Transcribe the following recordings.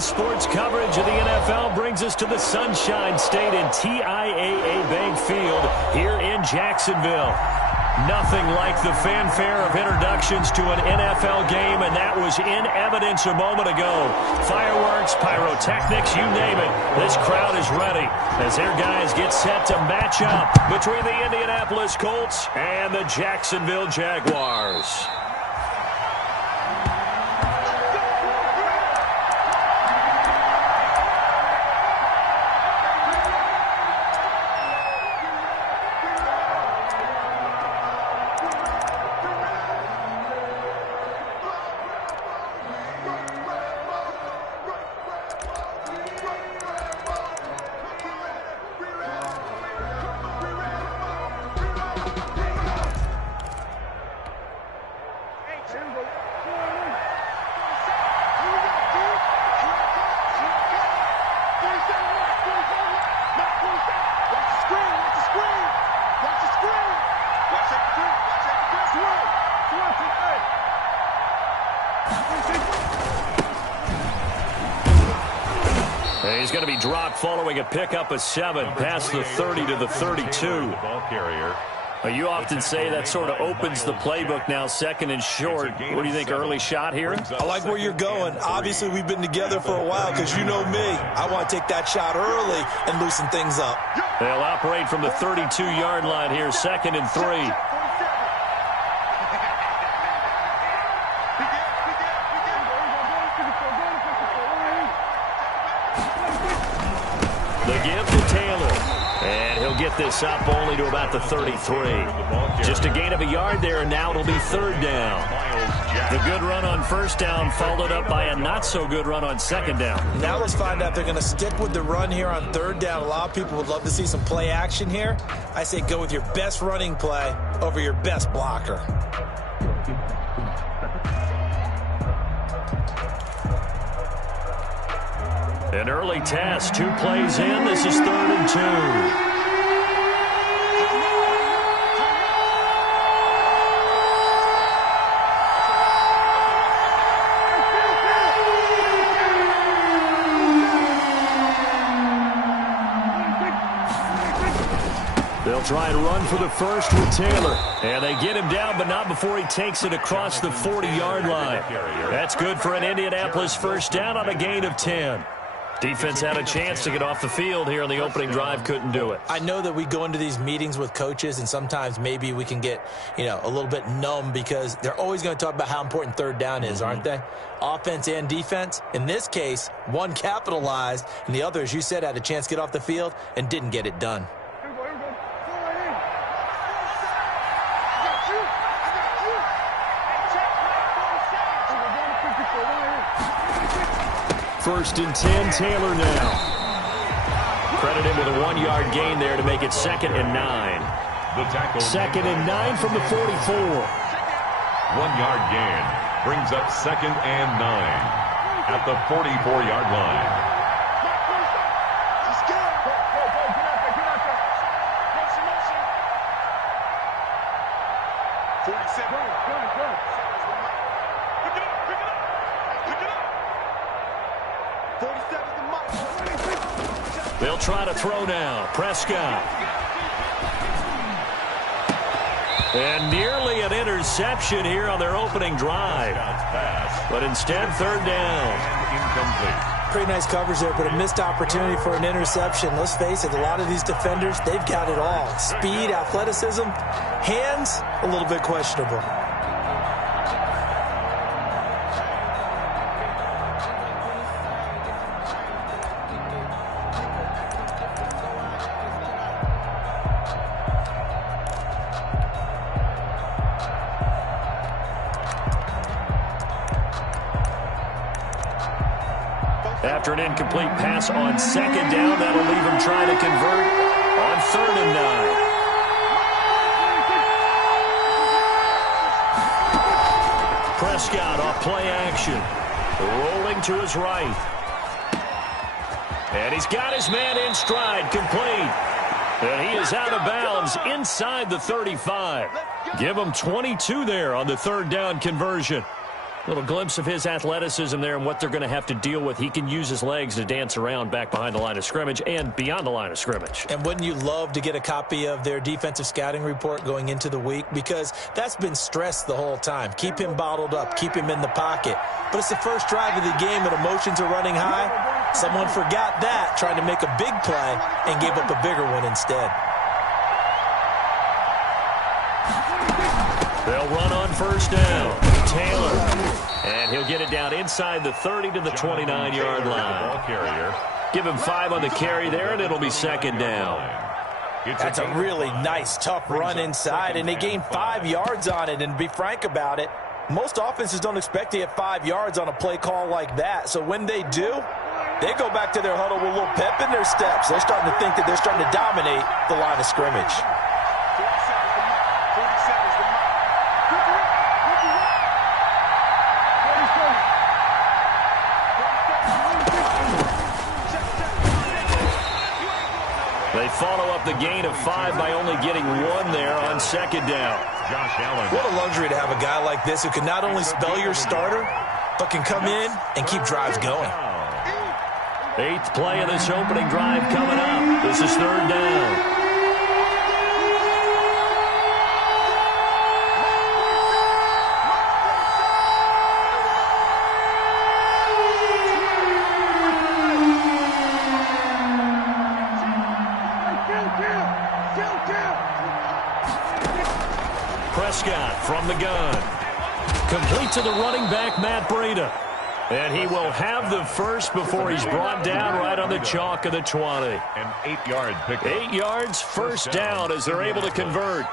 Sports coverage of the NFL brings us to the Sunshine State in TIAA Bank Field here in Jacksonville. Nothing like the fanfare of introductions to an NFL game, and that was in evidence a moment ago. Fireworks, pyrotechnics, you name it. This crowd is ready as their guys get set to match up between the Indianapolis Colts and the Jacksonville Jaguars. He's going to be dropped following a pickup of 7 past the 30 to the 32. You often say that sort of opens the playbook now, second and short. What do you think, early shot here? I like where you're going. Obviously, we've been together for a while because you know me. I want to take that shot early and loosen things up. They'll operate from the 32-yard line here, second and 3. The give to Taylor. And he'll get this up only to about the 33. Just a gain of a yard there, and now it'll be third down. The good run on first down followed up by a not-so-good run on second down. Now let's find out if they're going to stick with the run here on third down. A lot of people would love to see some play action here. I say go with your best running play over your best blocker. An early test, 2 plays in. This is 3rd and 2. They'll try and run for the first with Taylor. And they get him down, but not before he takes it across the 40-yard line. That's good for an Indianapolis first down on a gain of 10. Defense had a chance to get off the field here on the opening drive, couldn't do it. I know that we go into these meetings with coaches, and sometimes maybe we can get, a little bit numb because they're always going to talk about how important third down is, aren't they? Offense and defense. In this case, one capitalized, and the other, as you said, had a chance to get off the field and didn't get it done. First and 10, Taylor now. Credit him with a 1-yard gain there to make it 2nd and 9. 2nd and 9 from the 44. 1-yard gain brings up 2nd and 9 at the 44-yard line. They'll try to throw now. Prescott. And nearly an interception here on their opening drive. But instead, 3rd down. Pretty nice coverage there, but a missed opportunity for an interception. Let's face it, a lot of these defenders, they've got it all. Speed, athleticism, hands, a little bit questionable. After an incomplete pass on 2nd down, that'll leave him trying to convert on 3rd and 9. Prescott off play action. Rolling to his right. And he's got his man in stride, complete. And he is out of bounds inside the 35. Give him 22 there on the 3rd down conversion. Little glimpse of his athleticism there and what they're going to have to deal with. He can use his legs to dance around back behind the line of scrimmage and beyond the line of scrimmage. And wouldn't you love to get a copy of their defensive scouting report going into the week? Because that's been stressed the whole time. Keep him bottled up. Keep him in the pocket. But it's the first drive of the game and emotions are running high. Someone forgot that, trying to make a big play, and gave up a bigger one instead. They'll run on first down. Taylor. And he'll get it down inside the 30 to the 29-yard line. Give him 5 on the carry there, and it'll be second down. That's a really nice, tough run inside, and they gained 5 yards on it. And to be frank about it, most offenses don't expect to get 5 yards on a play call like that. So when they do, they go back to their huddle with a little pep in their steps. They're starting to think that they're starting to dominate the line of scrimmage. They follow up the gain of 5 by only getting 1 there on second down. Josh Allen. What a luxury to have a guy like this who can not only spell your starter, but can come in and keep drives going. 8th play of this opening drive coming up. This is third down. Prescott from the gun. Complete to the running back, Matt Breida. And he will have the first before he's brought down right on the chalk of the 20. An 8-yard pickup. 8 yards, first down as they're able to convert.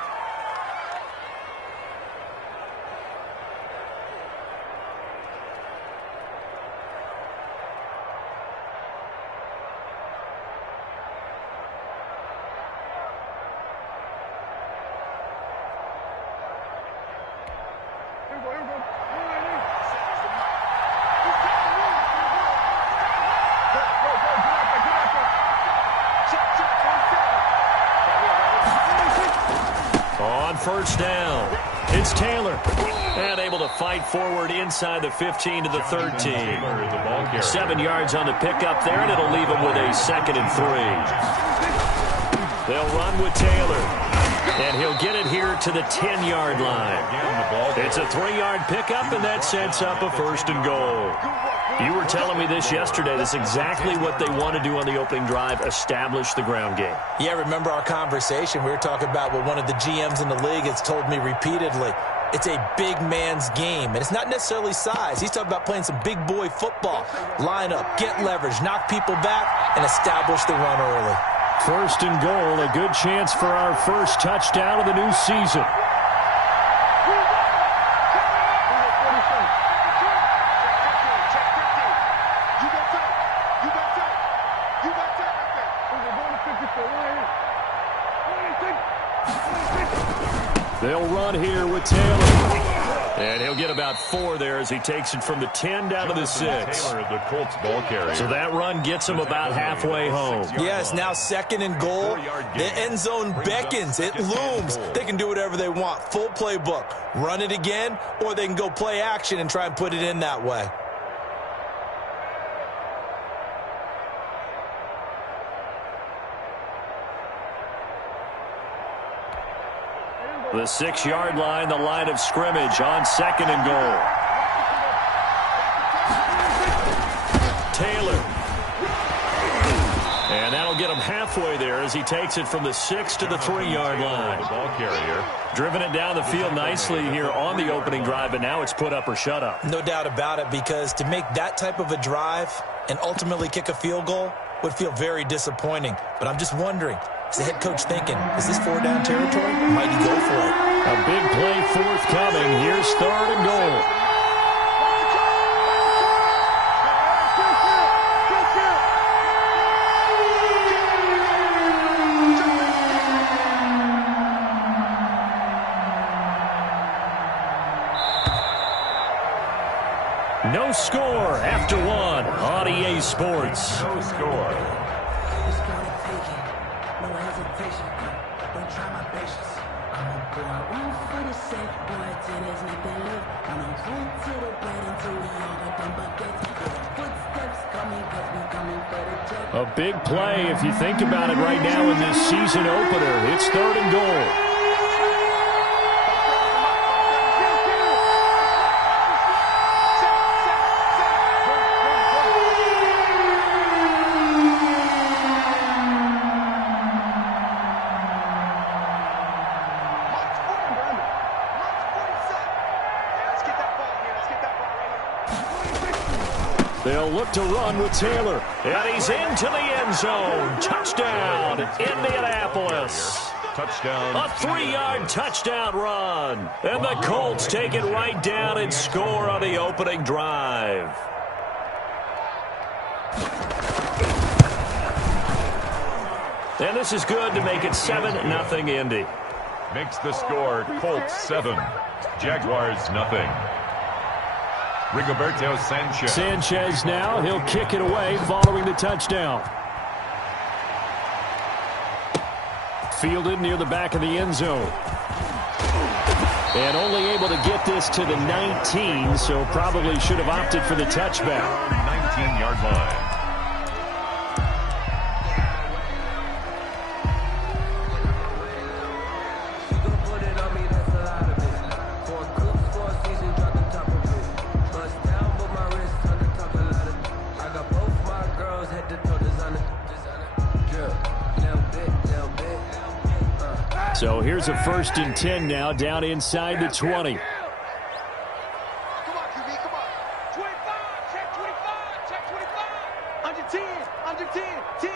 First down. It's Taylor. And able to fight forward inside the 15 to the 13. 7 yards on the pickup there, and it'll leave him with a 2nd and 3. They'll run with Taylor. And he'll get it here to the 10-yard line. It's a 3-yard pickup, and that sets up a 1st and goal. You were telling me this yesterday. That's exactly what they want to do on the opening drive, establish the ground game. Yeah, remember our conversation. We were talking about what one of the GMs in the league has told me repeatedly. It's a big man's game, and it's not necessarily size. He's talking about playing some big boy football. Line up, get leverage, knock people back, and establish the run early. 1st and goal, a good chance for our first touchdown of the new season. They'll run here with Taylor. And he'll get about 4 there as he takes it from the 10 down to the 6. Taylor, the Colts ball carrier. So that run gets him about halfway home. Yes, now 2nd and goal. The end zone beckons. It looms. They can do whatever they want. Full playbook. Run it again, or they can go play action and try and put it in that way. The 6-yard line, the line of scrimmage on 2nd and goal. Taylor. And that'll get him halfway there as he takes it from the 6 to the 3-yard line. Ball carrier. Driven it down the field nicely here on the opening drive, and now it's put up or shut up. No doubt about it, because to make that type of a drive and ultimately kick a field goal would feel very disappointing. But I'm just wondering, is the head coach thinking, is this 4-down territory? Might he go for it? A big play forthcoming. Here's 3rd and goal. No score after 1 on EA Sports. No score. One for the set, boy, till there's nothing left. I'm on to the better. A big play if you think about it right now in this season opener. It's 3rd and goal. They'll look to run with Taylor. And he's into the end zone. Touchdown, Indianapolis. Touchdown. A 3-yard touchdown run. And the Colts take it right down and score on the opening drive. And this is good to make it 7-0 Indy. Makes the score Colts 7, Jaguars nothing. Rigoberto Sanchez. Sanchez now. He'll kick it away following the touchdown. Fielded near the back of the end zone. And only able to get this to the 19, so probably should have opted for the touchback. 19-yard line. So here's a 1st and 10 now, down inside the 20. Come on, QB, come on. 25, check 25, check 25. Under 10, under 10, 10.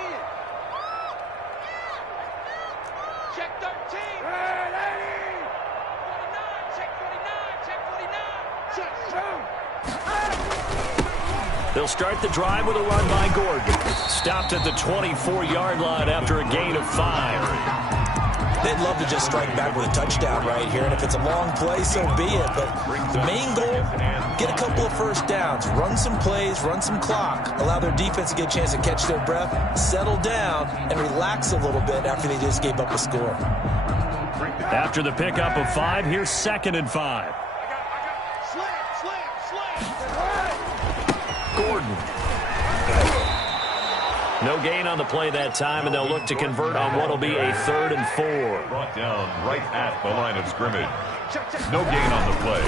Check 13. 49, check 49, check 49. Check 2. They'll start the drive with a run by Gordon. Stopped at the 24-yard line after a gain of 5. They'd love to just strike back with a touchdown right here, and if it's a long play, so be it. But the main goal, get a couple of first downs, run some plays, run some clock, allow their defense to get a chance to catch their breath, settle down, and relax a little bit after they just gave up a score. After the pickup of 5, here's 2nd and 5. Gordon. No gain on the play that time, and they'll look to convert on what will be a 3rd and 4. Brought down right at the line of scrimmage. No gain on the play.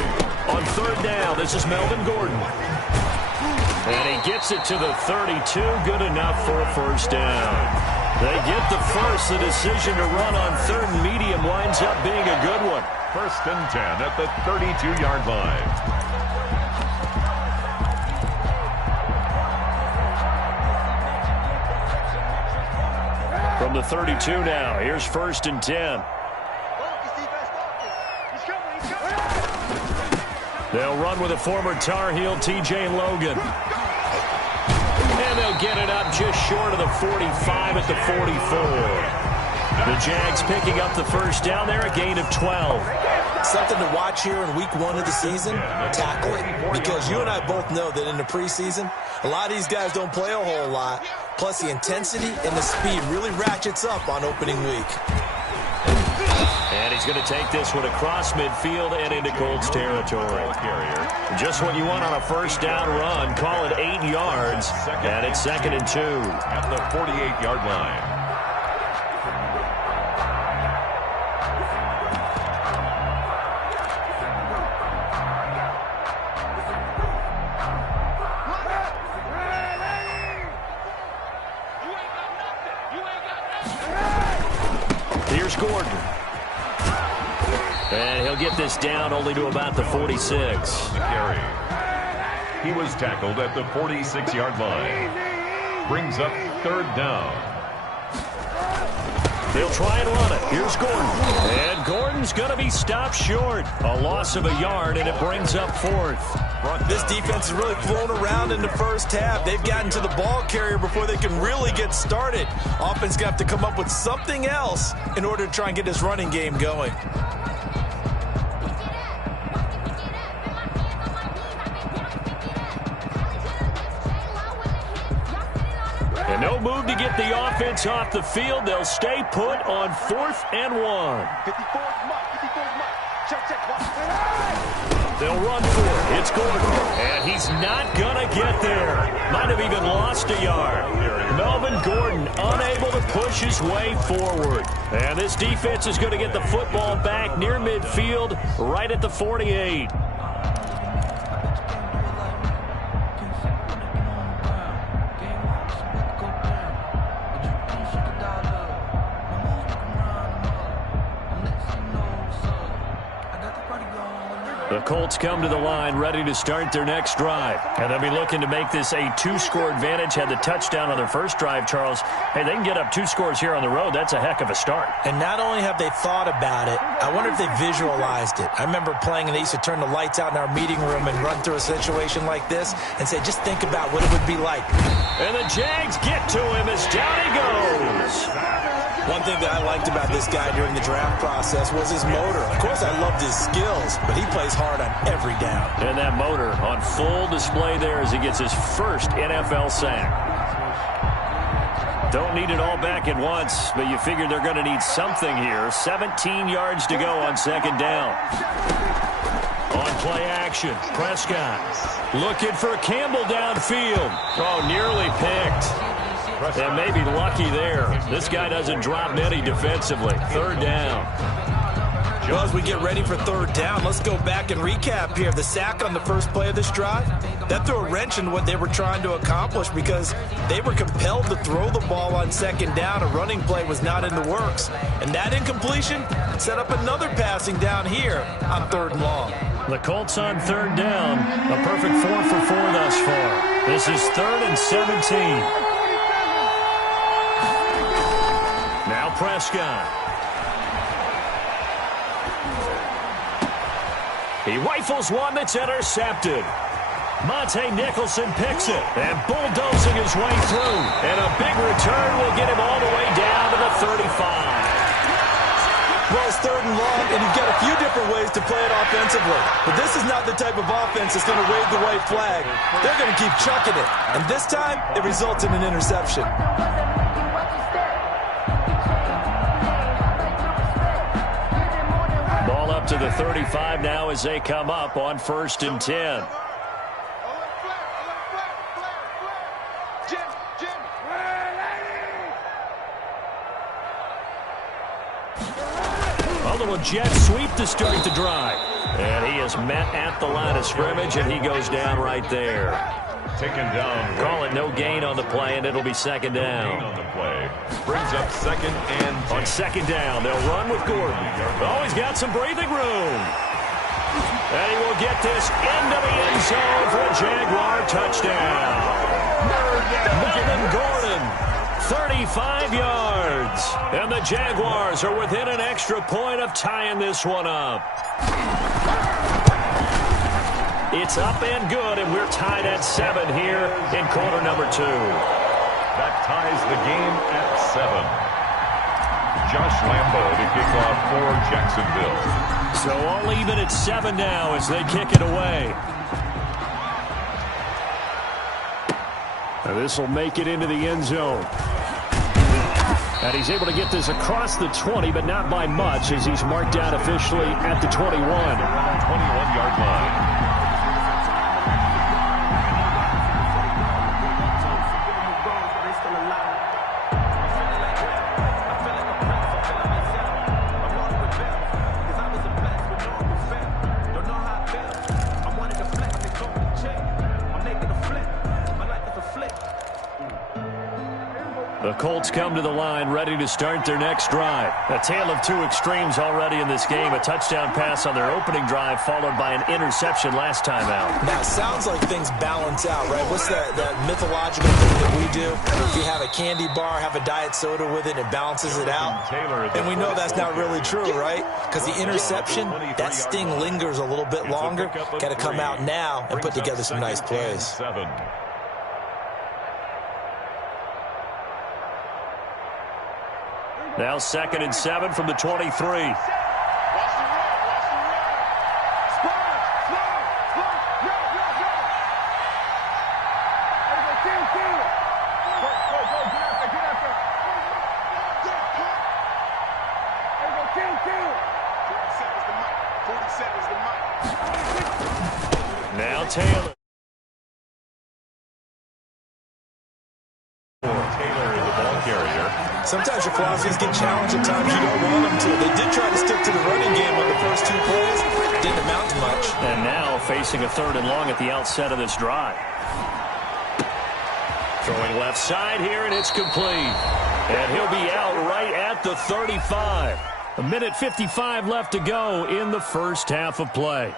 On 3rd down, this is Melvin Gordon. And he gets it to the 32. Good enough for a 1st down. They get the first. The decision to run on 3rd and medium winds up being a good one. 1st and 10 at the 32-yard line. From the 32 now, here's 1st and 10. They'll run with a former Tar Heel, T.J. Logan. And they'll get it up just short of the 45 at the 44. The Jags picking up the 1st down there, a gain of 12. Something to watch here in week 1 of the season, tackling. Because you and I both know that in the preseason, a lot of these guys don't play a whole lot. Plus, the intensity and the speed really ratchets up on opening week. And he's going to take this one across midfield and into Colts territory. Just what you want on a 1st down run. Call it 8 yards. And it's 2nd and 2. At the 48-yard line. Here's Gordon. And he'll get this down only to about the 46. Carry. He was tackled at the 46-yard line. Brings up 3rd down. They'll try and run it. Here's Gordon. And Gordon's going to be stopped short. A loss of a yard, and it brings up 4th. This defense has really flown around in the first half. They've gotten to the ball carrier before they can really get started. Offense got to come up with something else in order to try and get this running game going. And no move to get the offense off the field. They'll stay put on 4th and 1. They'll run for it. It's Gordon. And he's not going to get there. Might have even lost a yard. Melvin Gordon unable to push his way forward. And this defense is going to get the football back near midfield, right at the 48. The Colts come to the line ready to start their next drive. And they'll be looking to make this a two-score advantage. Had the touchdown on their first drive, Charles. Hey, they can get up 2 scores here on the road. That's a heck of a start. And not only have they thought about it, I wonder if they visualized it. I remember playing and they used to turn the lights out in our meeting room and run through a situation like this and say, just think about what it would be like. And the Jags get to him as down he goes. One thing that I liked about this guy during the draft process was his motor. Of course, I loved his skills, but he plays hard on every down. And that motor on full display there as he gets his first NFL sack. Don't need it all back at once, but you figure they're going to need something here. 17 yards to go on second down. On play action, Prescott looking for Campbell downfield. Oh, nearly picked. And maybe lucky there. This guy doesn't drop many defensively. Third down. Well, as we get ready for third down, let's go back and recap here. The sack on the first play of this drive, that threw a wrench in what they were trying to accomplish because they were compelled to throw the ball on second down. A running play was not in the works. And that incompletion set up another passing down here on third and long. The Colts on third down. A perfect 4 for 4 thus far. This is 3rd and 17. Now Prescott. He rifles one that's intercepted. Monte Nicholson picks it and bulldozing his way through. And a big return will get him all the way down to the 35. Well, it's third and long, and you've got a few different ways to play it offensively. But this is not the type of offense that's going to wave the white flag. They're going to keep chucking it. And this time, it results in an interception. Ball up to the 35 now as they come up on 1st and 10. A little jet sweep to start the drive. And he is met at the line of scrimmage, and he goes down right there. Taken down. Call it no gain on the play, and it'll be second down. On the play. Brings up 2nd and 10. On second down, they'll run with Gordon. Oh, he's got some breathing room. And he will get this into the end zone for a Jaguar touchdown. Melvin Gordon, 35 yards. And the Jaguars are within an extra point of tying this one up. It's up and good, and we're tied at 7 here in quarter number 2. That ties the game at 7. Josh Lambo to kick off for Jacksonville. So all even at 7 now as they kick it away. And this will make it into the end zone. And he's able to get this across the 20, but not by much as he's marked out officially at the 21. 21-yard line. The Colts come to the line ready to start their next drive. A tale of 2 extremes already in this game. A touchdown pass on their opening drive followed by an interception last time out. Now, it sounds like things balance out, right? What's that mythological thing that we do? If you have a candy bar, have a diet soda with it, it balances it out. And we know that's not really true, right? Because the interception, that sting lingers a little bit longer. Got to come out now and put together some nice plays. Now 2nd and 7 from the 23. Now Taylor. Taylor, the ball carrier. Sometimes your philosophies get challenged at times you don't want them to. They did try to stick to the running game on the first 2 plays. Didn't amount to much. And now facing a 3rd and long at the outset of this drive. Throwing left side here, and it's complete. And he'll be out right at the 35. 1:55 left to go in the first half of play.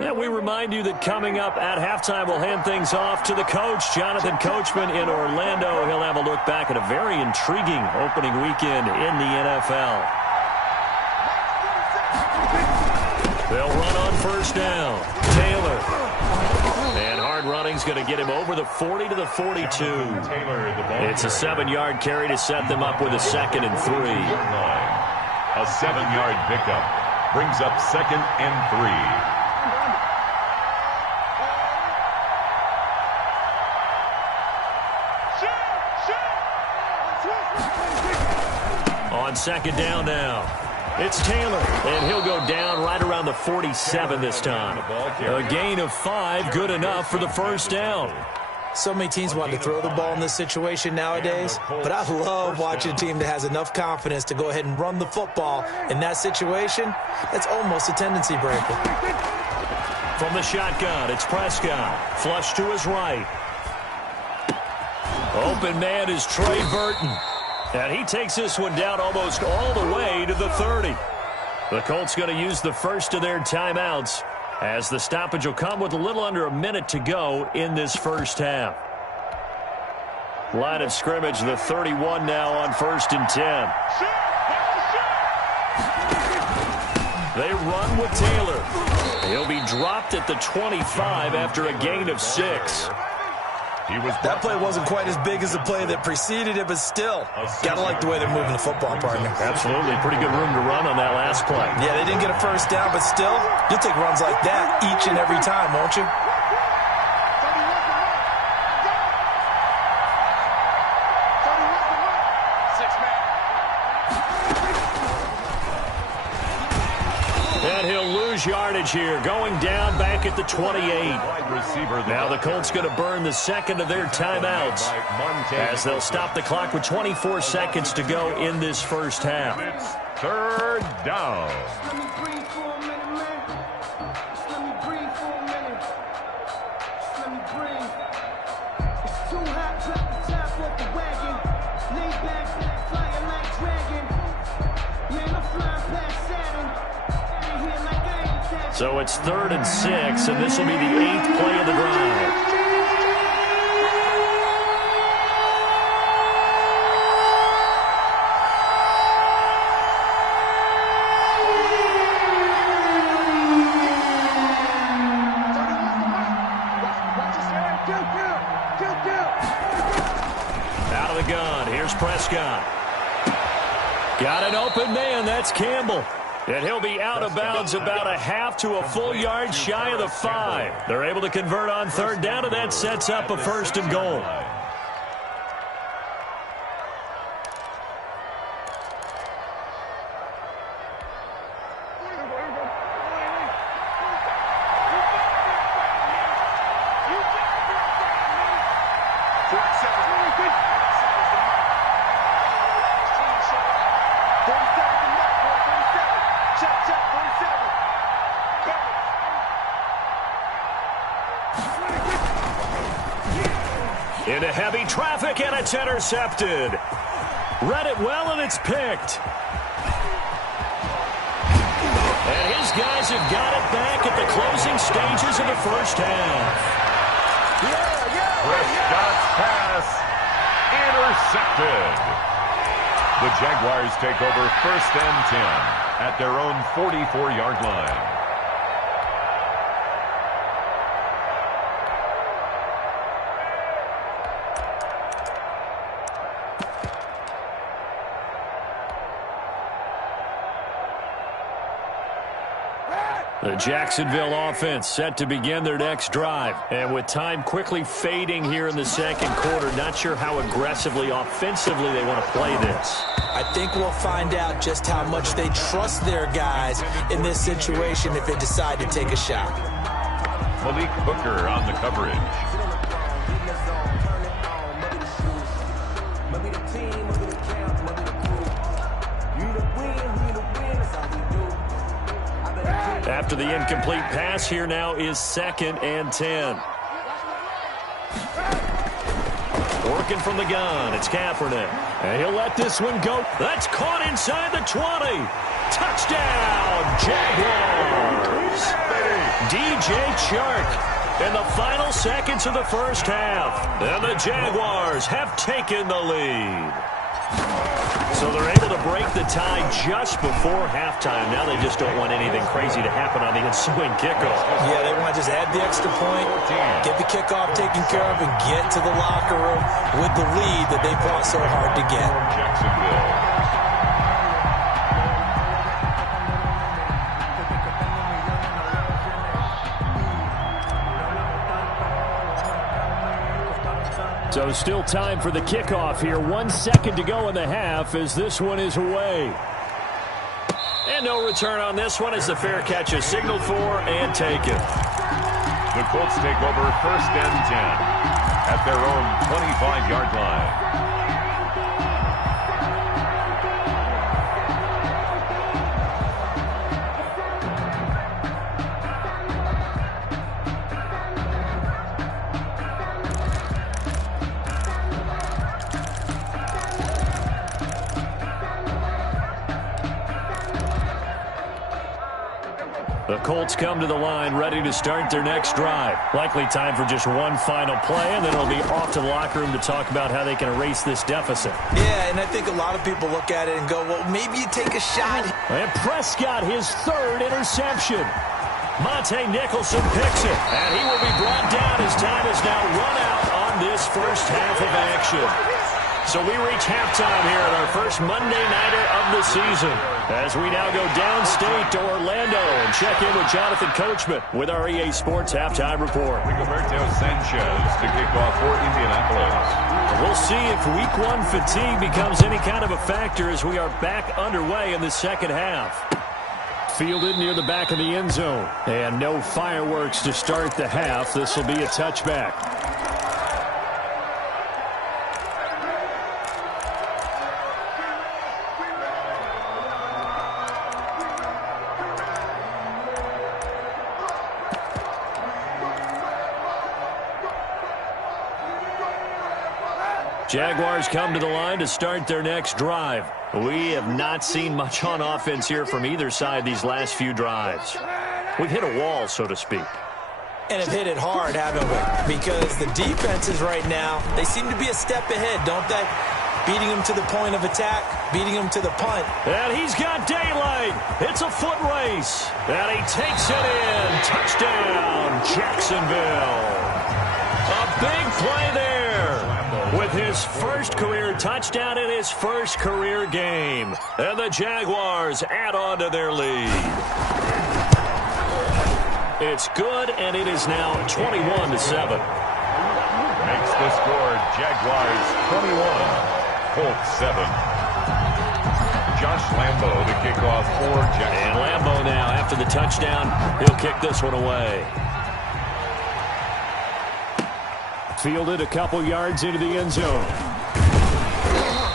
And we remind you that coming up at halftime, we'll hand things off to the coach, Jonathan Coachman in Orlando. He'll have a look back at a very intriguing opening weekend in the NFL. They'll run on first down. Taylor. And hard running's going to get him over the 40 to the 42. It's a 7-yard carry to set them up with a 2nd and 3. A 7-yard pickup brings up 2nd and 3. On 2nd down now. It's Taylor, and he'll go down right around the 47 this time. A gain of 5, good enough for the first down. So many teams want to throw the ball in this situation nowadays, but I love watching a team that has enough confidence to go ahead and run the football. In that situation, that's almost a tendency breaker. From the shotgun, it's Prescott. Flush to his right. Open man is Trey Burton. And he takes this one down almost all the way to the 30. The Colts going to use the first of their timeouts as the stoppage will come with a little under a minute to go in this first half. Line of scrimmage, the 31 now on 1st and 10. They run with Taylor. He'll be dropped at the 25 after a gain of 6. That play wasn't quite as big as the play that preceded it, but still, gotta like the way they're moving the football, partner. Absolutely. Pretty good room to run on that last play. Yeah, they didn't get a first down, but still, you'll take runs like that each and every time, won't you? And he'll lose yardage here, going down back at the 28. Now the Colts going to burn the 2nd of their timeouts as they'll stop the clock with 24 seconds to go in this first half. 3rd down. So it's 3rd and 6, and this will be the 8th play of the drive. Out of the gun, here's Prescott. Got an open man, that's Campbell. And he'll be out of bounds about a half to a full yard shy of the 5. They're able to convert on 3rd down, and that sets up a 1st and goal. Into heavy traffic, and it's intercepted. Read it well, and it's picked. And his guys have got it back at the closing stages of the first half. Prescott's pass intercepted. The Jaguars take over 1st and 10 at their own 44-yard line. The Jacksonville offense set to begin their next drive. And with time quickly fading here in the second quarter, not sure how aggressively, offensively they want to play this. I think we'll find out just how much they trust their guys in this situation if they decide to take a shot. Malik Hooker on the coverage. After the incomplete pass, here now is 2nd and 10. Working from the gun, it's Kaepernick. And he'll let this one go. That's caught inside the 20. Touchdown, Jaguars. DJ Chark in the final seconds of the first half. And the Jaguars have taken the lead. So they're able to break the tie just before halftime. Now they just don't want anything crazy to happen on the ensuing kickoff. Yeah, they want to just add the extra point, get the kickoff taken care of, and get to the locker room with the lead that they fought so hard to get. Jacksonville. So still time for the kickoff here. 1 second to go in the half as this one is away. And no return on this one as the fair catch is signaled for and taken. The Colts take over 1st and 10 at their own 25-yard line. The Colts come to the line ready to start their next drive. Likely time for just one final play, and then it'll be off to the locker room to talk about how they can erase this deficit. Yeah, and I think a lot of people look at it and go, well, maybe you take a shot. And Prescott, his 3rd interception. Monte Nicholson picks it, and he will be brought down as time is now run out on this first half of action. So we reach halftime here at our first Monday Nighter of the season as we now go downstate to Orlando and check in with Jonathan Coachman with our EA Sports Halftime Report. Rigoberto Sanchez to kick off for Indianapolis. We'll see if Week 1 fatigue becomes any kind of a factor as we are back underway in the second half. Fielded near the back of the end zone. And no fireworks to start the half. This will be a touchback. Jaguars come to the line to start their next drive. We have not seen much on offense here from either side these last few drives. We've hit a wall, so to speak. And have hit it hard, haven't we? Because the defenses right now, they seem to be a step ahead, don't they? Beating them to the point of attack, beating them to the punt. And he's got daylight. It's a foot race. And he takes it in. Touchdown, Jacksonville. A big play there. With his first career touchdown in his first career game. And the Jaguars add on to their lead. It's good, and it is now 21-7. Makes the score Jaguars 21, Colts 7. Josh Lambo to kick off for Jacksonville. And Lambo now, after the touchdown, he'll kick this one away. Fielded a couple yards into the end zone.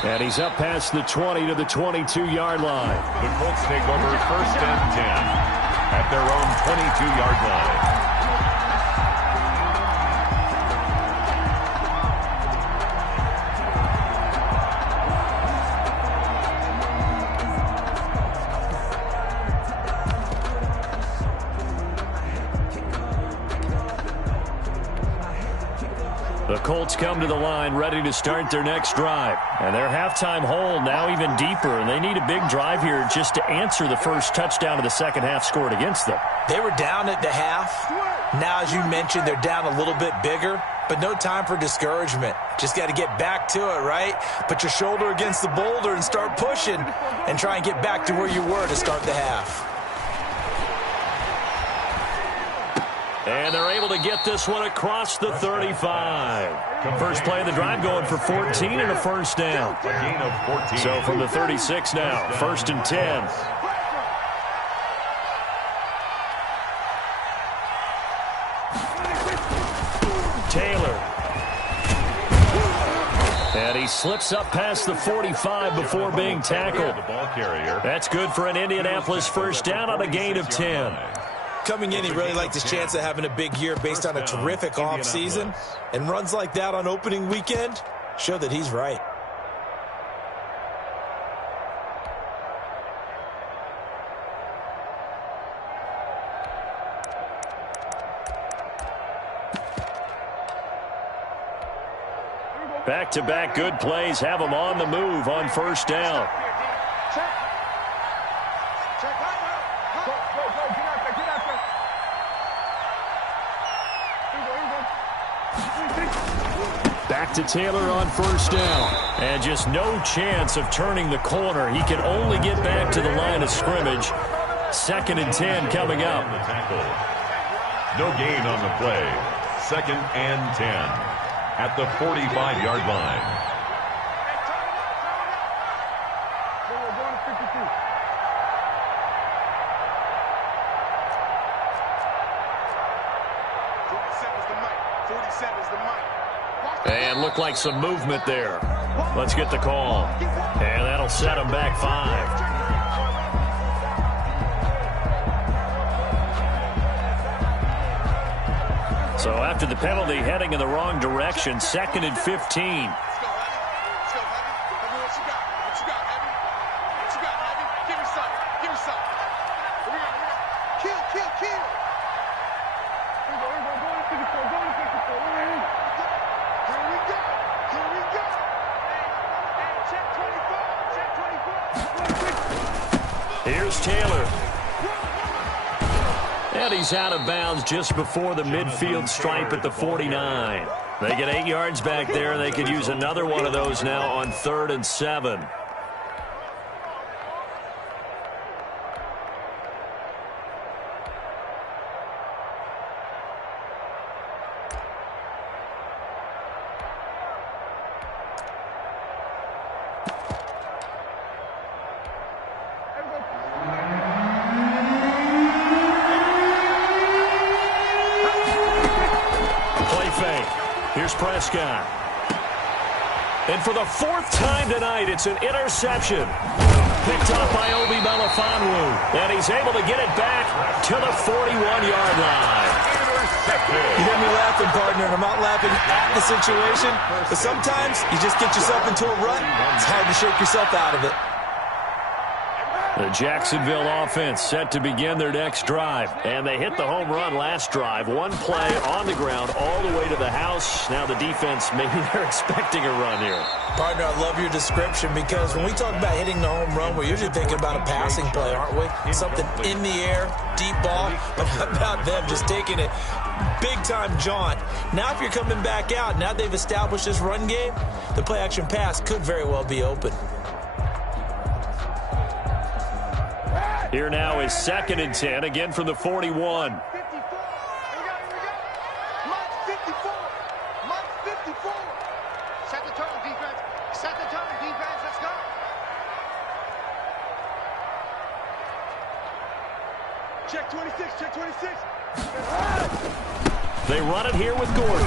And he's up past the 20 to the 22-yard line. The Colts take over 1st and 10 at their own 22-yard line. The Colts come to the line ready to start their next drive. And their halftime hole now even deeper. And they need a big drive here just to answer the first touchdown of the second half scored against them. They were down at the half. Now, as you mentioned, they're down a little bit bigger. But no time for discouragement. Just got to get back to it, right? Put your shoulder against the boulder and start pushing. And try and get back to where you were to start the half. And they're able to get this one across the 35. First play of the drive going for 14 and a first down. A gain of 14. So from the 36 now, 1st and 10. Taylor. And he slips up past the 45 before being tackled. The ball carrier. That's good for an Indianapolis first down on a gain of 10. Coming in, he really liked his chance of having a big year based on a terrific offseason. And runs like that on opening weekend show that he's right. Back-to-back good plays have him on the move on first down. Back to Taylor on first down. And just no chance of turning the corner. He can only get back to the line of scrimmage. 2nd and 10 coming up. No gain on the play. 2nd and 10 at the 45-yard line. And looked like some movement there. Let's get the call. And that'll set him back 5. So after the penalty, heading in the wrong direction, 2nd and 15. Here's Taylor. And he's out of bounds just before the midfield stripe at the 49. They get 8 yards back there. They could use another one of those now on 3rd and 7. Here's Prescott. And for the 4th time tonight, it's an interception. Picked up by Obi Melifonwu. And he's able to get it back to the 41-yard line. You hear me laughing, partner, and I'm not laughing at the situation. But sometimes you just get yourself into a rut. It's hard to shake yourself out of it. The Jacksonville offense set to begin their next drive. And they hit the home run last drive. One play on the ground all the way to the house. Now the defense, maybe they're expecting a run here. Partner, I love your description because when we talk about hitting the home run, we're usually thinking about a passing play, aren't we? Something in the air, deep ball. But how about them just taking it big-time jaunt? Now if you're coming back out, now they've established this run game, the play-action pass could very well be open. Here now is 2nd and 10, again from the 41. Set the tone, defense. Set the tone, defense. Let's go. Check 26, check 26. They run it here with Gordon.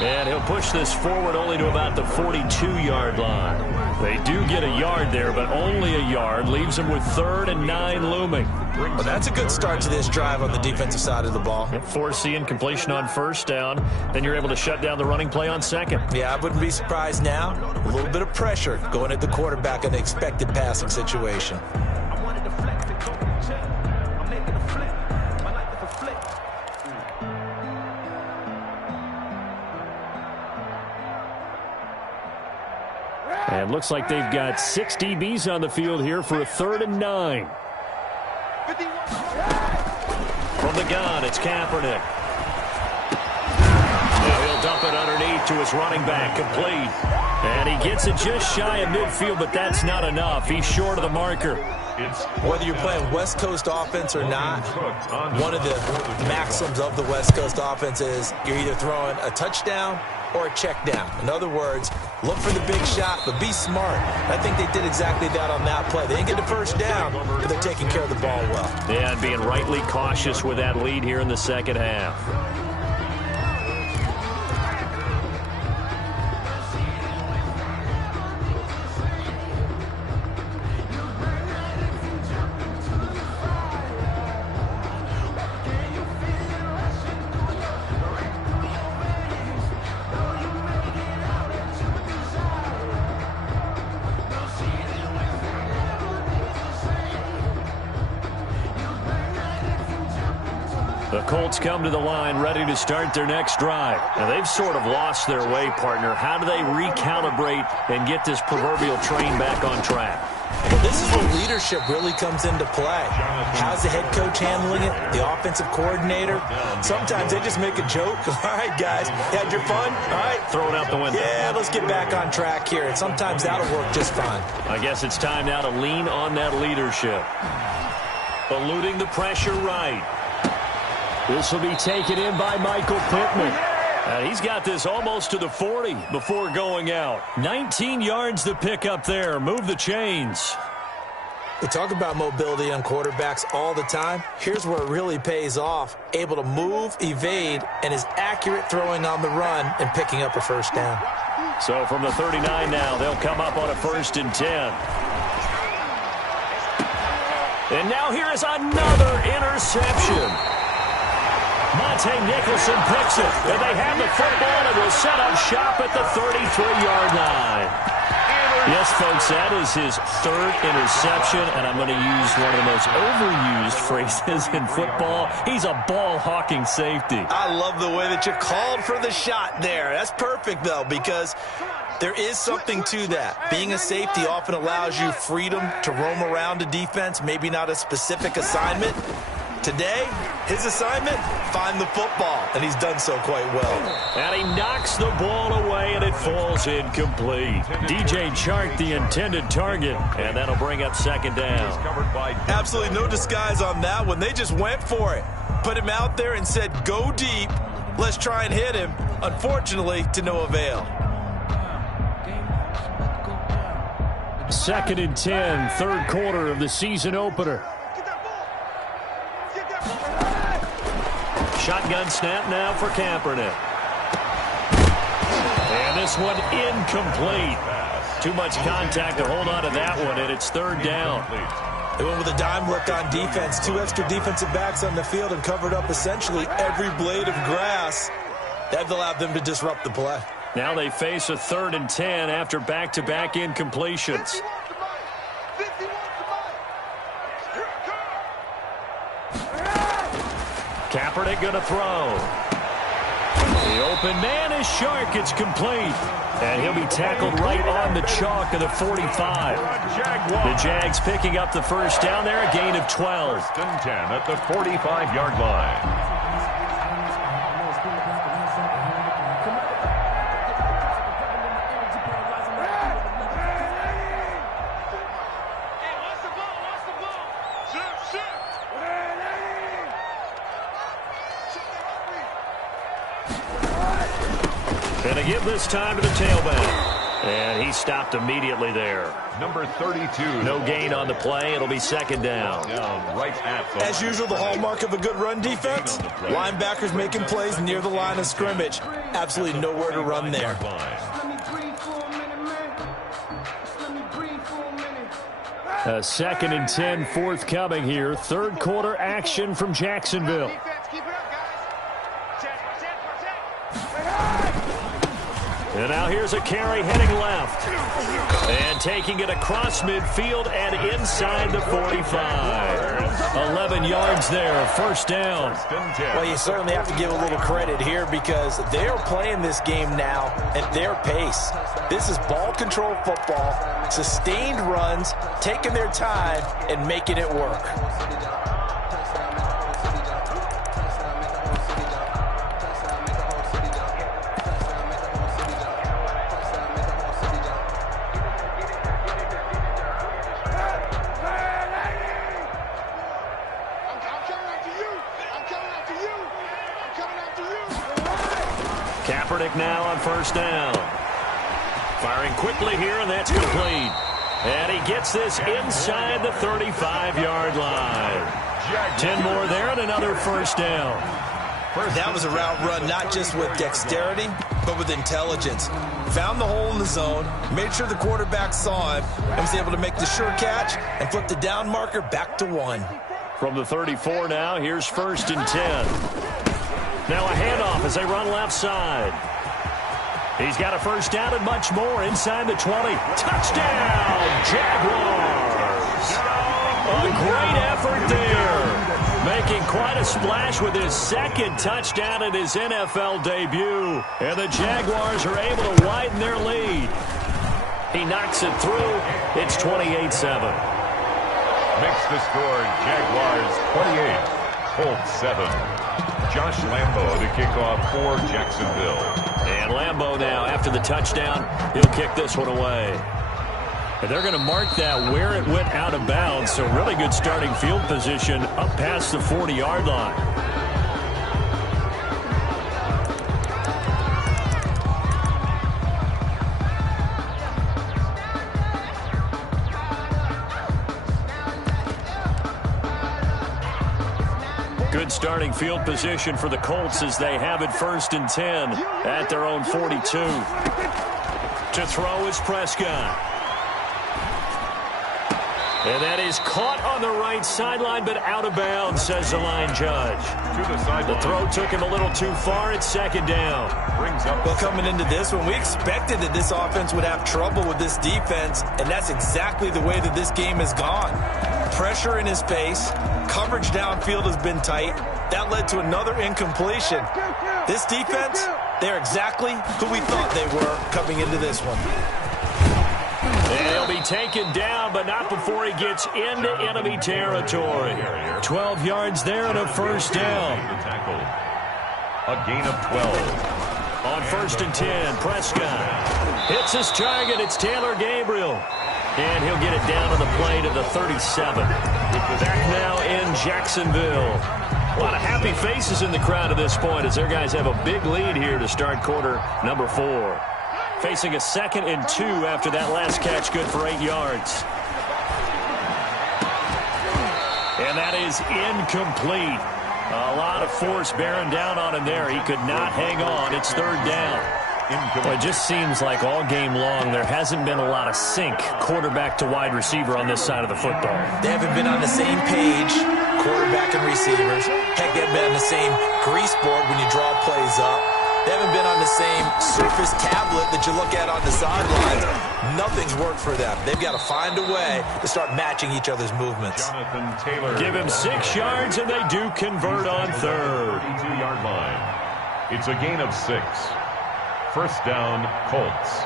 And he'll push this forward only to about the 42-yard line. They do get a yard there, but only a yard. Leaves them with 3rd and 9 looming. Well, that's a good start to this drive on the defensive side of the ball. Foreseeing completion on first down. Then you're able to shut down the running play on 2nd. Yeah, I wouldn't be surprised now. A little bit of pressure going at the quarterback in the expected passing situation. And looks like they've got 6 DBs on the field here for a 3rd and 9. From the gun, it's Kaepernick. Now he'll dump it underneath to his running back, complete. And he gets it just shy of midfield, but that's not enough. He's short of the marker. Whether you're playing West Coast offense or not, one of the maxims of the West Coast offense is you're either throwing a touchdown or a check down. In other words, look for the big shot, but be smart. I think they did exactly that on that play. They didn't get the first down, but they're taking care of the ball well. Yeah, and being rightly cautious with that lead here in the second half. The Colts come to the line ready to start their next drive. Now, they've sort of lost their way, partner. How do they recalibrate and get this proverbial train back on track? Well, this is where leadership really comes into play. How's the head coach handling it? The offensive coordinator? Sometimes they just make a joke. All right, guys, you had your fun? All right. Throw it out the window. Yeah, let's get back on track here. And sometimes that'll work just fine. I guess it's time now to lean on that leadership. Eluding the pressure right. This will be taken in by Michael Pittman. And he's got this almost to the 40 before going out. 19 yards to pick up there. Move the chains. We talk about mobility on quarterbacks all the time. Here's where it really pays off. Able to move, evade, and is accurate throwing on the run and picking up a first down. So from the 39 now, they'll come up on a 1st and 10. And now here is another interception. Monte Nicholson picks it, and they have the football and will set up shop at the 33-yard line. Yes, folks, that is his 3rd interception, and I'm going to use one of the most overused phrases in football. He's a ball-hawking safety. I love the way that you called for the shot there. That's perfect, though, because there is something to that. Being a safety often allows you freedom to roam around a defense, maybe not a specific assignment. Today, his assignment, find the football, and he's done so quite well. And he knocks the ball away, and it falls incomplete. DJ Chark, the intended target, and that'll bring up 2nd down. Absolutely no disguise on that one. They just went for it. Put him out there and said, go deep. Let's try and hit him. Unfortunately, to no avail. 2nd and 10, 3rd quarter of the season opener. Shotgun snap now for Kaepernick. And this one incomplete. Too much contact to hold on to that one, and it's 3rd down. They went with a dime look on defense. 2 extra defensive backs on the field and covered up essentially every blade of grass. That allowed them to disrupt the play. Now they face a 3rd and 10 after back-to-back incompletions. Kaepernick going to throw. The open man is Shark. It's complete. And he'll be tackled right on the chalk of the 45. The Jags picking up the 1st down there, a gain of 12. 1st and 10 at the 45-yard line. And to give this time to the tailback. And he stopped immediately there. Number 32. No gain on the play. It'll be 2nd down. Right at the As usual, the hallmark of a good run defense, linebackers making plays near the line of scrimmage. Absolutely nowhere to run there. A 2nd and 10 forthcoming here. 3rd quarter action from Jacksonville. And now here's a carry heading left. And taking it across midfield and inside the 45. 11 yards there, 1st down. Well, you certainly have to give a little credit here because they are playing this game now at their pace. This is ball control football, sustained runs, taking their time, and making it work. Kaepernick now on first down. Firing quickly here, and that's complete. And he gets this inside the 35-yard line. 10 more there and another first down. That was a route run not just with dexterity, but with intelligence. Found the hole in the zone, made sure the quarterback saw him, and was able to make the sure catch and flip the down marker back to 1. From the 34 now, here's first and 10. Now a handoff as they run left side. He's got a first down and much more inside the 20. Touchdown, Jaguars! A great effort there. Making quite a splash with his second touchdown in his NFL debut. And the Jaguars are able to widen their lead. He knocks it through. It's 28-7. Makes the score Jaguars 28, Colts 7. Josh Lambo to kick off for Jacksonville. And Lambo now, after the touchdown, he'll kick this one away. And they're going to mark that where it went out of bounds. So really good starting field position up past the 40-yard line. Good starting field position for the Colts as they have it first and 10 at their own 42. To throw is Prescott. And that is caught on the right sideline, but out of bounds, says the line judge. The throw took him a little too far. It's second down. Well, coming into this one, we expected that this offense would have trouble with this defense, and that's exactly the way that this game has gone. Pressure in his face. Coverage downfield has been tight. That led to another incompletion. This defense, they're exactly who we thought they were coming into this one. And he'll be taken down, but not before he gets into enemy territory. 12 yards there and a first down. A gain of 12. On first and 10, Prescott hits his target. It's Taylor Gabriel. And he'll get it down on the play to the 37. Back now in Jacksonville. A lot of happy faces in the crowd at this point as their guys have a big lead here to start quarter number 4. Facing a 2nd and 2 after that last catch, good for 8 yards. And that is incomplete. A lot of force bearing down on him there. He could not hang on. It's third down. Well, it just seems like all game long there hasn't been a lot of sync quarterback to wide receiver on this side of the football. They haven't been on the same page, quarterback and receivers. Heck, they haven't been on the same grease board when you draw plays up. They haven't been on the same surface tablet that you look at on the sidelines. Nothing's worked for them. They've got to find a way to start matching each other's movements. Jonathan Taylor. Give him 6 yards, and they do convert on third. 32-yard line. It's a gain of 6. First down, Colts.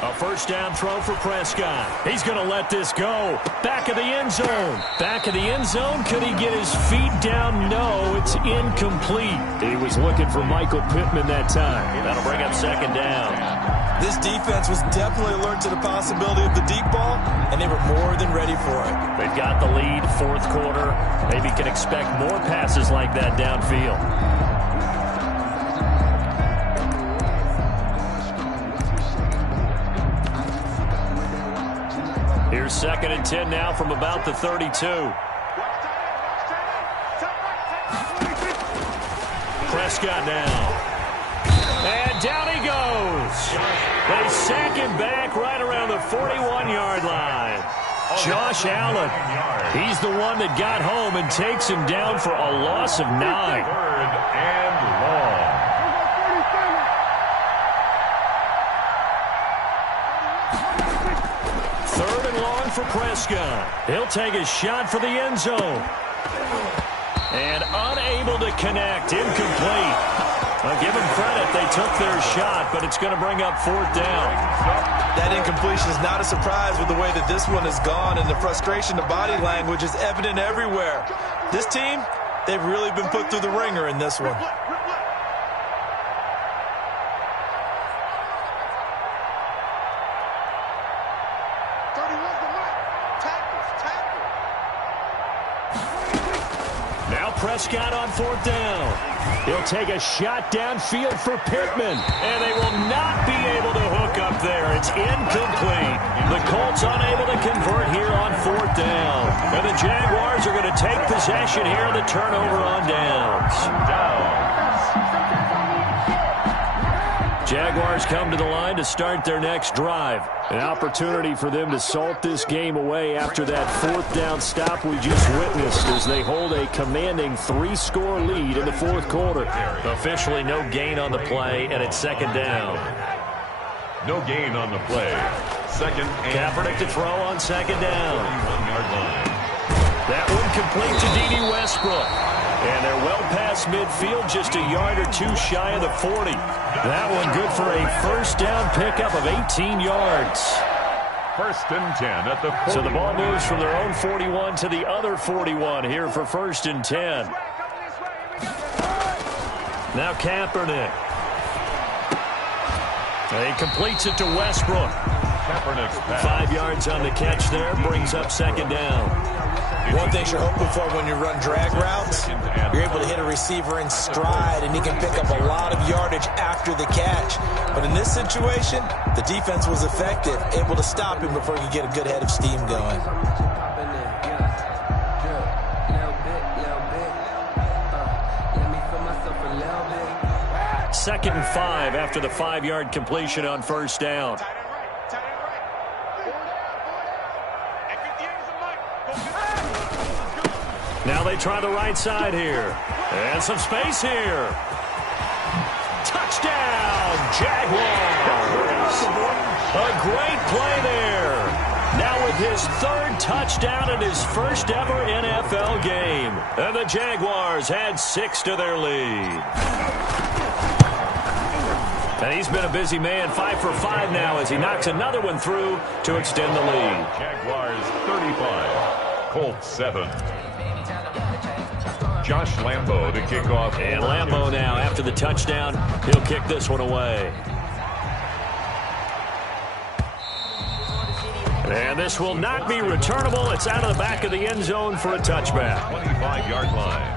A first down throw for Prescott. He's going to let this go. Back of the end zone. Back of the end zone. Could he get his feet down? No, it's incomplete. He was looking for Michael Pittman that time. That'll bring up second down. This defense was definitely alert to the possibility of the deep ball, and they were more than ready for it. They've got the lead, fourth quarter. Maybe can expect more passes like that downfield. Here's 2nd and 10 now from about the 32. Prescott now. And down he goes. They sack him back right around the 41-yard line. Josh Allen. He's the one that got home and takes him down for a loss of 9. Third and long. Third and long for Prescott. He'll take a shot for the end zone. And unable to connect. Incomplete. I'll give them credit. They took their shot, but it's going to bring up fourth down. That incompletion is not a surprise with the way that this one has gone, and the frustration, the body language is evident everywhere. This team, they've really been put through the ringer in this one. Prescott on 4th down. He'll take a shot downfield for Pittman. And they will not be able to hook up there. It's incomplete. The Colts unable to convert here on 4th down. And the Jaguars are going to take possession here on the turnover on downs. Jaguars come to the line to start their next drive. An opportunity for them to salt this game away after that 4th down stop we just witnessed as they hold a commanding 3-score lead in the 4th quarter. Officially no gain on the play, and it's 2nd down. No gain on the play. 2nd and Kaepernick to throw on 2nd down. 31-yard line. That one complete to D.D. Westbrook. And they're well past midfield, just a yard or two shy of the 40. That one good for a 1st down pickup of 18 yards. 1st and 10 at the 41. So the ball moves from their own 41 to the other 41 here for 1st and 10. Now Kaepernick. He completes it to Westbrook. Kaepernick's pass. 5 yards on the catch there, brings up 2nd down. One thing you're hoping for when you run drag routes, you're able to hit a receiver in stride, and he can pick up a lot of yardage after the catch. But in this situation, the defense was effective, able to stop him before he could get a good head of steam going. Second and 5 after the 5-yard completion on 1st down. Now they try the right side here. And some space here. Touchdown, Jaguars. A great play there. Now with his 3rd touchdown in his 1st ever NFL game. And the Jaguars add 6 to their lead. And he's been a busy man, 5 for 5 now as he knocks another one through to extend the lead. Jaguars 35, Colts 7. Josh Lambo to kick off. And Lambo now, after the touchdown, he'll kick this one away. And this will not be returnable. It's out of the back of the end zone for a touchback. 25-yard line.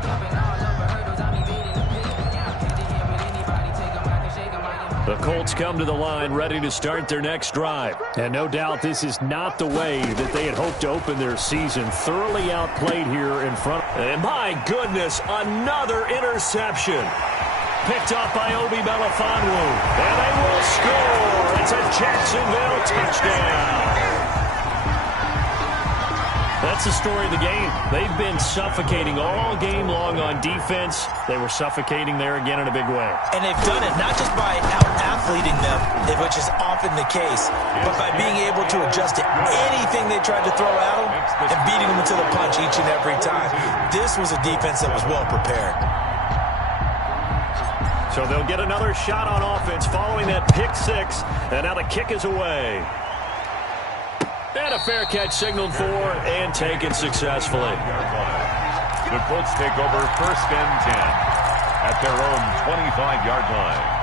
The Colts come to the line ready to start their next drive. And no doubt this is not the way that they had hoped to open their season. Thoroughly outplayed here in front. And my goodness, another interception. Picked up by Obi Melifonwu. And they will score. It's a Jacksonville touchdown. That's the story of the game. They've been suffocating all game long on defense. They were suffocating there again in a big way. And they've done it not just by out-athleting them, which is often the case, but by being able to adjust to anything they tried to throw at them and beating them to the punch each and every time. This was a defense that was well prepared. So they'll get another shot on offense following that pick 6, and now the kick is away. And a fair catch signaled for and taken successfully. The Colts take over 1st and 10 at their own 25-yard line.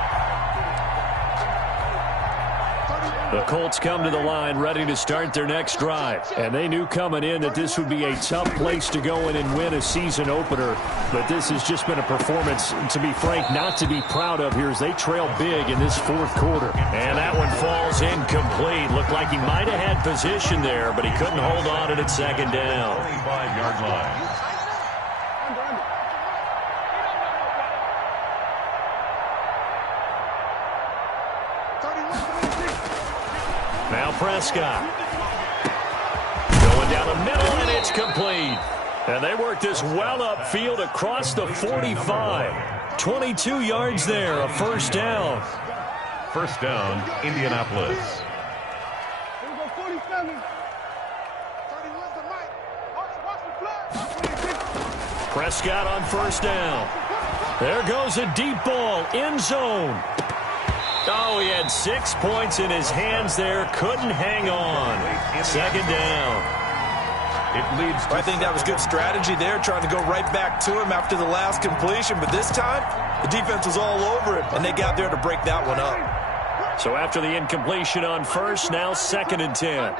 The Colts come to the line ready to start their next drive. And they knew coming in that this would be a tough place to go in and win a season opener. But this has just been a performance, to be frank, not to be proud of here as they trail big in this 4th quarter. And that one falls incomplete. Looked like he might have had position there, but he couldn't hold on to it at 2nd down. 25-yard line. Now Prescott. Going down the middle, and it's complete. And they work this well upfield across the 45. 22 yards there, a 1st down. 1st down, Indianapolis. Prescott on 1st down. There goes a deep ball, end zone. Oh, he had 6 points in his hands there. Couldn't hang on. 2nd down. It leads to I think that was good strategy there, trying to go right back to him after the last completion. But this time, the defense was all over it, and they got there to break that one up. So after the incompletion on 1st, now 2nd and 10.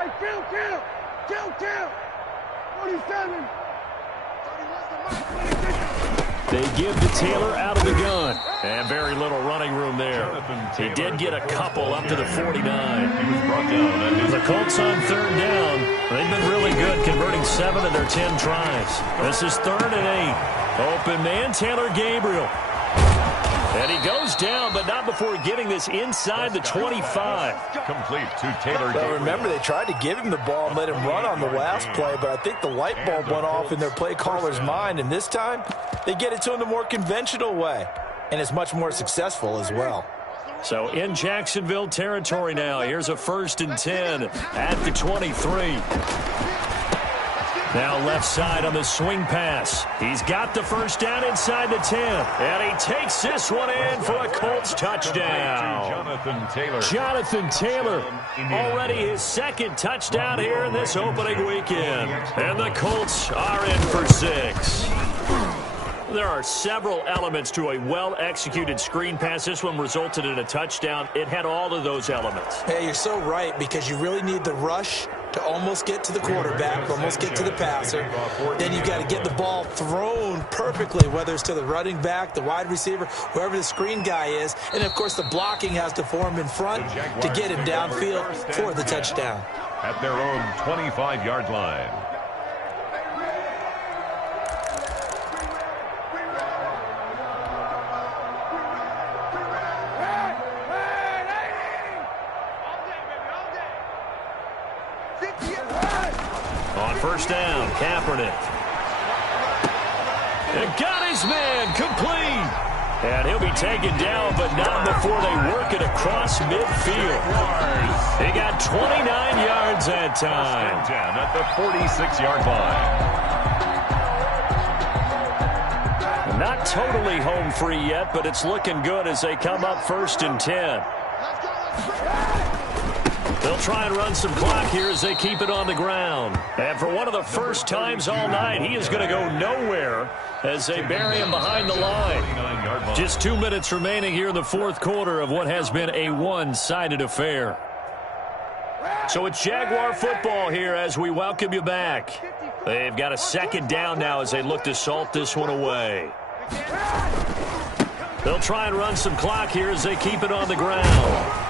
Hey, kill! 47! 47! They give to Taylor out of the gun. And very little running room there. He did get a couple up to the 49. He was brought down at his The Colts on third down. They've been really good, converting 7 of their 10 tries. This is 3rd and 8. Open man, Taylor Gabriel. And he goes down, but not before getting this inside the 25. complete to Taylor. Well, remember, they tried to give him the ball and let him run on the last play, but I think the light bulb went off in their play caller's mind, and this time they get it to him the more conventional way, and it's much more successful as well. So in Jacksonville territory now, here's a 1st and 10 at the 23. Now left side on the swing pass. He's got the first down inside the 10. And he takes this one in for a Colts touchdown. Jonathan Taylor, already his 2nd touchdown here in this opening weekend. And the Colts are in for 6. There are several elements to a well-executed screen pass. This one resulted in a touchdown. It had all of those elements. Hey, you're so right, because you really need the rush to almost get to the quarterback, almost get to the passer. Then you've got to get the ball thrown perfectly, whether it's to the running back, the wide receiver, whoever the screen guy is. And, of course, the blocking has to form in front to get him downfield for the touchdown. At their own 25-yard line. On first down, Kaepernick. And got his man complete. And he'll be taken down, but not before they work it across midfield. He got 29 yards that time. Down at the 46-yard line. Not totally home free yet, but it's looking good as they come up 1st and 10. They'll try and run some clock here as they keep it on the ground. And for one of the first times all night, he is going to go nowhere as they bury him behind the line. Just 2 minutes remaining here in the 4th quarter of what has been a one-sided affair. So it's Jaguar football here as we welcome you back. They've got a 2nd down now as they look to salt this one away. They'll try and run some clock here as they keep it on the ground.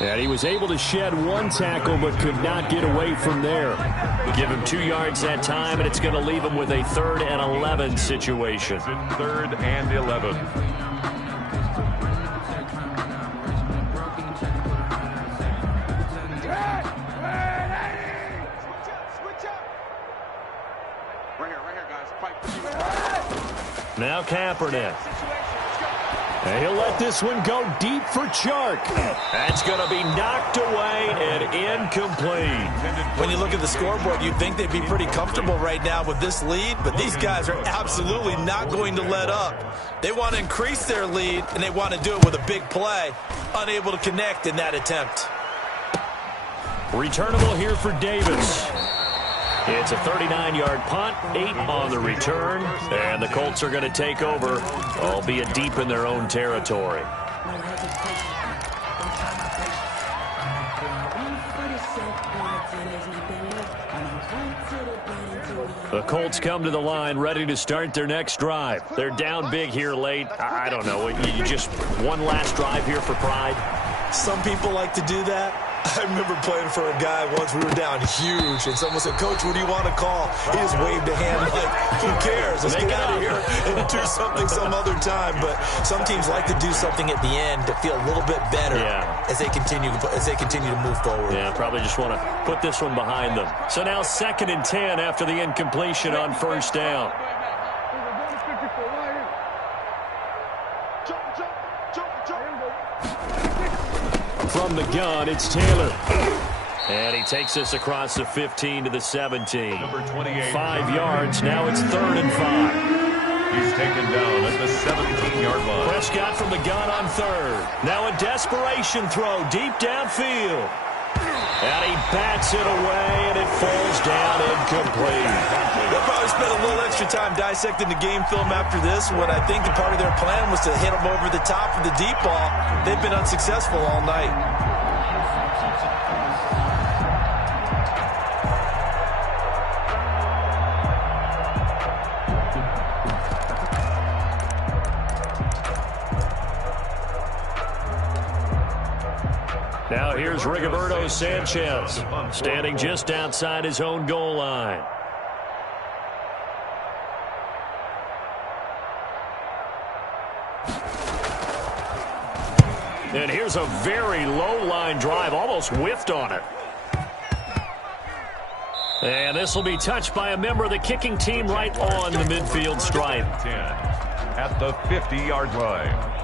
And he was able to shed 1 tackle but could not get away from there. Give him 2 yards that time, and it's going to leave him with a 3rd and 11 situation. It's in 3rd and 11. Now Kaepernick. And he'll let this one go deep for Chark. That's going to be knocked away and incomplete. When you look at the scoreboard, you'd think they'd be pretty comfortable right now with this lead, but these guys are absolutely not going to let up. They want to increase their lead, and they want to do it with a big play. Unable to connect in that attempt. Returnable here for Davis. It's a 39-yard punt, 8 on the return, and the Colts are going to take over, albeit deep in their own territory. The Colts come to the line ready to start their next drive. They're down big here late. I don't know. You just one last drive here for pride? Some people like to do that. I remember playing for a guy once. We were down huge, and someone said, "Coach, what do you want to call?" He just waved a hand like, "Who cares? Let's get out of here and do something some other time." But some teams like to do something at the end to feel a little bit better as they continue to move forward. Yeah, probably just want to put this one behind them. So now 2nd and 10 after the incompletion on first down. From the gun, it's Taylor. And he takes this across the 15 to the 17. Number 28. 5 yards. Now it's 3rd and 5. He's taken down at the 17-yard line. Prescott from the gun on 3rd. Now a desperation throw deep downfield. And he bats it away, and it falls down incomplete. They'll probably spend a little extra time dissecting the game film after this, when I think the part of their plan was to hit them over the top of the deep ball. They've been unsuccessful all night. Now here's Rigoberto Sanchez, standing just outside his own goal line. And here's a very low line drive, almost whiffed on it. And this will be touched by a member of the kicking team right on the midfield stripe. 10 at the 50-yard line.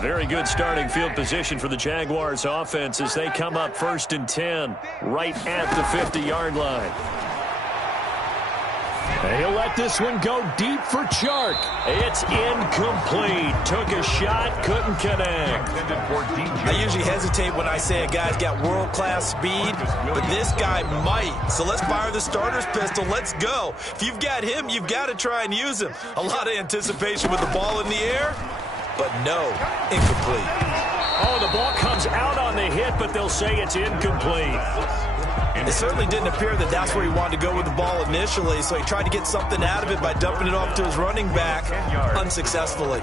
Very good starting field position for the Jaguars offense as they come up 1st and 10 right at the 50-yard line. He'll let this one go deep for Chark. It's incomplete. Took a shot, couldn't connect. I usually hesitate when I say a guy's got world-class speed, but this guy might. So let's fire the starter's pistol. Let's go. If you've got him, you've got to try and use him. A lot of anticipation with the ball in the air, but no, incomplete. Oh, the ball comes out on the hit, but they'll say it's incomplete. It certainly didn't appear that that's where he wanted to go with the ball initially, so he tried to get something out of it by dumping it off to his running back unsuccessfully.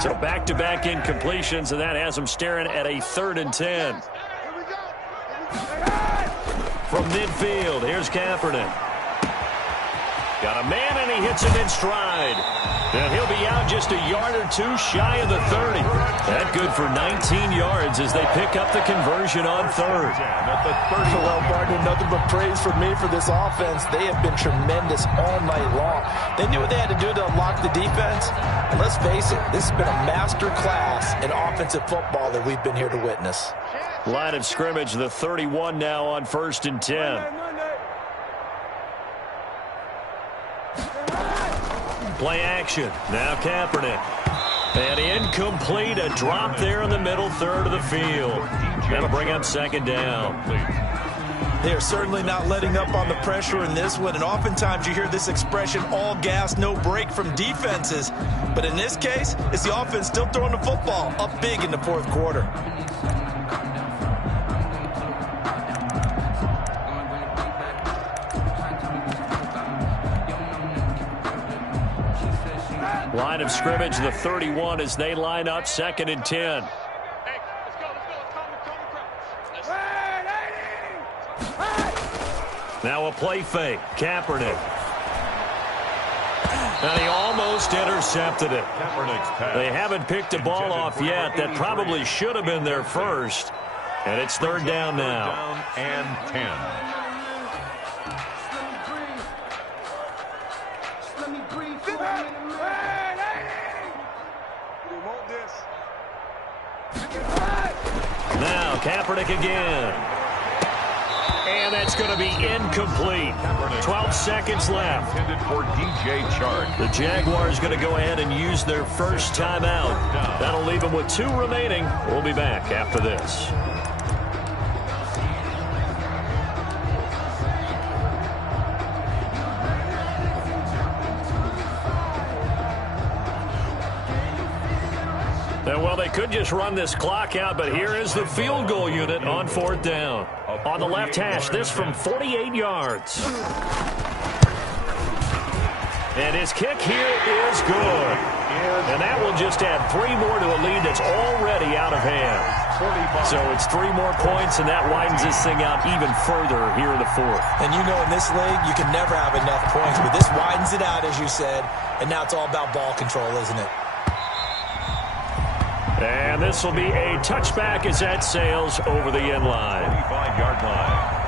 So back-to-back incompletions, and that has him staring at a 3rd and 10. From midfield, here's Kaepernick. Got a man, and he hits him in stride. And he'll be out just a yard or two shy of the 30. That good for 19 yards as they pick up the conversion on 3rd. Well, partner, nothing but praise for me for this offense. They have been tremendous all night long. They knew what they had to do to unlock the defense. And let's face it, this has been a master class in offensive football that we've been here to witness. Line of scrimmage, the 31 now on 1st and 10. Play action. Now Kaepernick. And incomplete. A drop there in the middle 3rd of the field. That'll bring up 2nd down. They are certainly not letting up on the pressure in this one. And oftentimes you hear this expression, all gas, no break from defenses. But in this case, it's the offense still throwing the football up big in the 4th quarter. Line of scrimmage, the 31 as they line up 2nd and 10. Hey, let's go. Let's calm. Now a play fake. Kaepernick. And he almost intercepted it. They haven't picked the ball off yet. That probably should have been their first. And it's 3rd down now. 3rd down and 10. Now Kaepernick again. And that's going to be incomplete. 12 seconds left. Intended for DJ Chark. The Jaguars going to go ahead and use their first timeout. That'll leave them with 2 remaining. We'll be back after this. Well, they could just run this clock out, but here is the field goal unit on 4th down. On the left hash, this from 48 yards. And his kick here is good. And that will just add 3 more to a lead that's already out of hand. So it's 3 more points, and that widens this thing out even further here in the 4th. And you know in this league, you can never have enough points, but this widens it out, as you said, and now it's all about ball control, isn't it? And this will be a touchback as that sails over the end line. 25-yard line.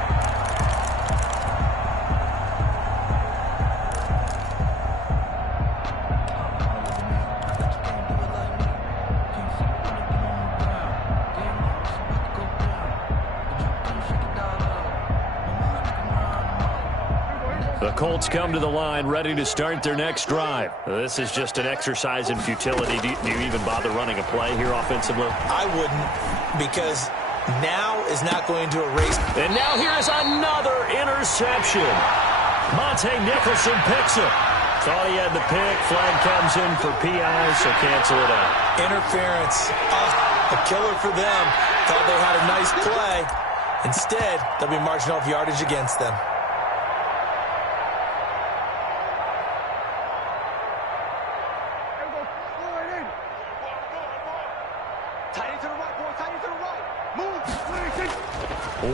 The Colts come to the line ready to start their next drive. This is just an exercise in futility. Do you even bother running a play here offensively? I wouldn't, because now is not going to erase. And now here is another interception. Monte Nicholson picks it. Thought he had the pick. Flag comes in for PI, so cancel it out. Interference. A killer for them. Thought they had a nice play. Instead, they'll be marching off yardage against them.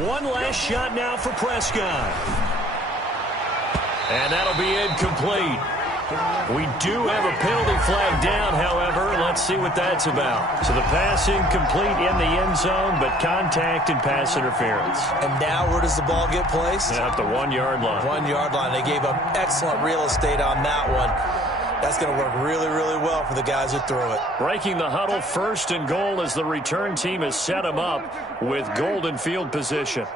One last shot now for Prescott. And that'll be incomplete. We do have a penalty flag down, however. Let's see what that's about. So the pass incomplete in the end zone, but contact and pass interference. And now where does the ball get placed? At the 1 yard line. 1 yard line. They gave up excellent real estate on that one. That's going to work really, really well for the guys who threw it. Breaking the huddle, 1st and goal as the return team has set them up with golden field position.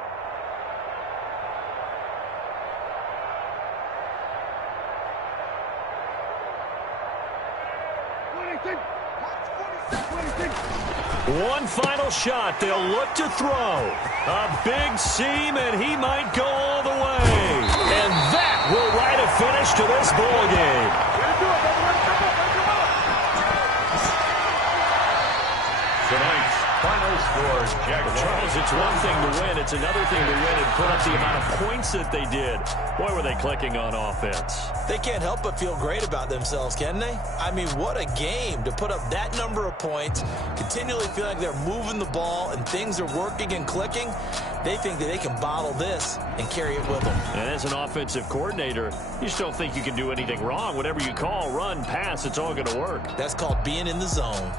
One final shot. They'll look to throw. A big seam, and he might go all the way. And that will write a finish to this ball game. Tonight's final score, Charles, it's one thing to win. It's another thing to win and put up the amount of points that they did. Boy, were they clicking on offense. They can't help but feel great about themselves, can they? I mean, what a game to put up that number of points, continually feel like they're moving the ball and things are working and clicking. They think that they can bottle this and carry it with them. And as an offensive coordinator, you just don't think you can do anything wrong. Whatever you call, run, pass, it's all going to work. That's called being in the zone.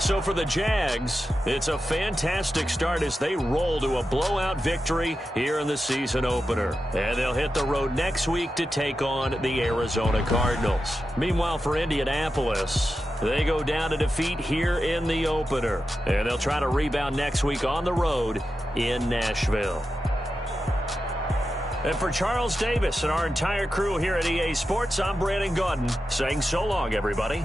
So for the Jags, it's a fantastic start as they roll to a blowout victory here in the season opener. And they'll hit the road next week to take on the Arizona Cardinals. Meanwhile, for Indianapolis, they go down to defeat here in the opener. And they'll try to rebound next week on the road in Nashville. And for Charles Davis and our entire crew here at EA Sports, I'm Brandon Gaudin saying so long, everybody.